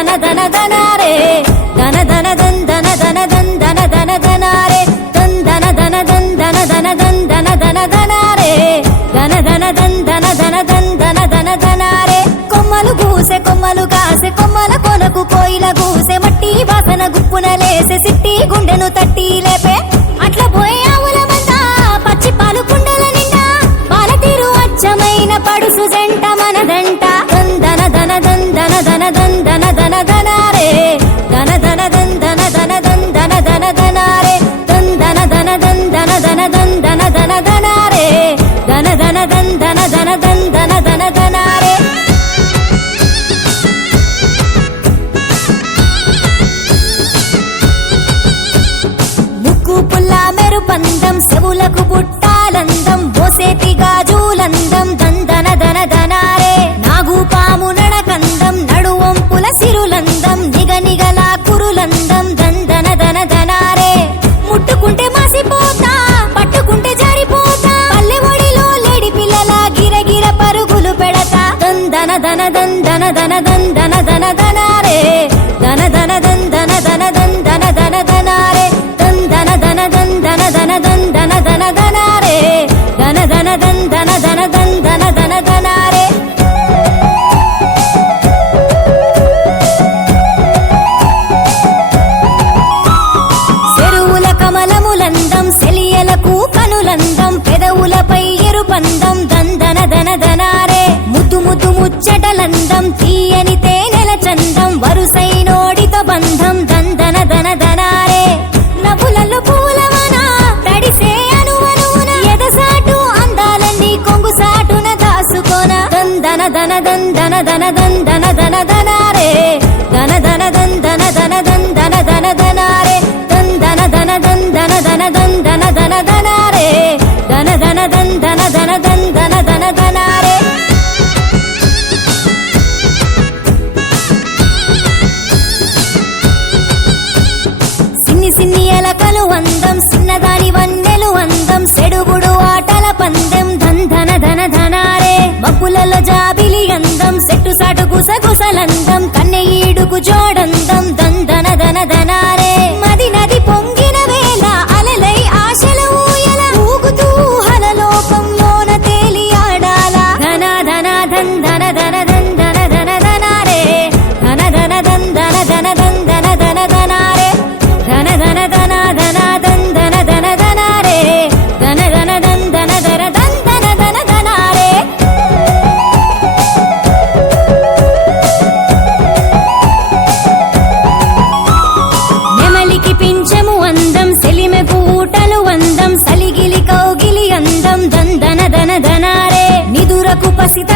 ధన ధన ధనారే ధన ధన ధన్ ధన ధన ధన్ ధన ధన ధనారే ధన్ ధన ధన ధన్ ధన ధన ధన్ ధన ధన ధనారే ధన ధన ధన్ ధన ధన ధన్ ధన ధన ధనారే కొమ్మలు గూసె కొమ్మలు కాసె కొమ్మల కొనకు కోయిల గూసె మట్టి వాసన గుప్పున లేసె సిట్టి గుండెను తట్టి లేపే అట్ల పోయే ఆవుల మంద పచ్చి పాలు కుండల నిండా పాల తీరు అచ్చమైన పడుసు జంట మనదంట ధన ధన ధన్ ధన ధన ధన్ ధన ధన ధనారే ధన ధన ధన్ ధన ధన ధన్ ధన ధన ధనారే ధన్ ధన ధన ధన్ ధన ధన ధన్ ధన ధన ధనారే ధన ధన ధన్ ధన ధన ధన్ ధన ధన ధనారే ముక్కు పుల్ల మెరుపందం చెవులకు బుట్టాలందం బోసేటి గాజులందం ధన్ ధన ధన ధనారే నాగు పాము నడకందం నడువంపుల సిరులందం నిగ నిగల కురులందం ధన్ ధన ధన ధనారే ముట్టుకుంటే మాసిపోతా పట్టుకుంటే జారిపోతా పల్లె ఒడిలో లేడి పిల్లల గిరగిర పరుగులు పెడతా ధన్ ధన ధన ధన్ ధన ధన ధన్ ధన ధన ధనారే ధన ధన ధన్ ధన ధన ధన్ ధన ధన ధనారే ధన్ ధన ధన ధన్ ధన ధన ధన్ ధన ధన ధనారే ధన ధన ధన్ ధన ధన ధన్ ధన ధన ధనారే చెరువుల కమలములందం సెలియలకు కనులందం పెదవులపై ఎరుపందం ధన్ ధన ధన ధనారే ముద్దు ముద్దు ముచ్చటలందం తీయని తేనెల చందం వరుసైనోడితో బంధం ధన్ ధన ధన ధనారే నవ్వులలో పూలవన తడిసే అనువనున ఎదసాటు అందాలన్నీ కొంగు సాటున దాసుకోన ధన్ ధన ధన ధన్ ధన ధన ధన్ ధన ధన ధనారే ధన ధన ధన్ ధన ధన ధన్ ధన ధన ధనారే ధన్ ధన ధన ధన్ ధన ధన ధన్ ధన ధన ధనారే ధన ధన ధన్ ధన ధన ధన్ ధన ధన ధనారే సిన్ని సిన్ని ఎలకలు అందం సిన్నదాని వన్నెలు అందం సెడుగుడు ఆటల పందెం ధన్ ధన ధన ధనారే మబ్బులలో జాబిలి అందం సెట్టు సాటు గుసగుసలందం కన్నె ఈడుకు జోడందం ధన్ ధన ధన ధనారే మది నది పొంగిన వేళ అలలై ఆశల ఊయల ఊగుతూ హలలోకంలోన తేలి ఆడాల ధన ధన ధన్ ధన ధన ధన్ ధన ధన ధనారే ధన ధన ధన్ ధన ధన ధన్ ధన ధన ధనారే ధన ధన ధన ధన ధన్ ధన ధన ధనారే ధన ధన ధన్ ధన ధన ధన్ ధన ధన ధనారే నెమలికి పింఛము అందం సెలిమెకు ఊటలు అందం సలిగిలి కౌగిలి అందం ధన్ ధన ధన ధనారే నిదురకు పసిత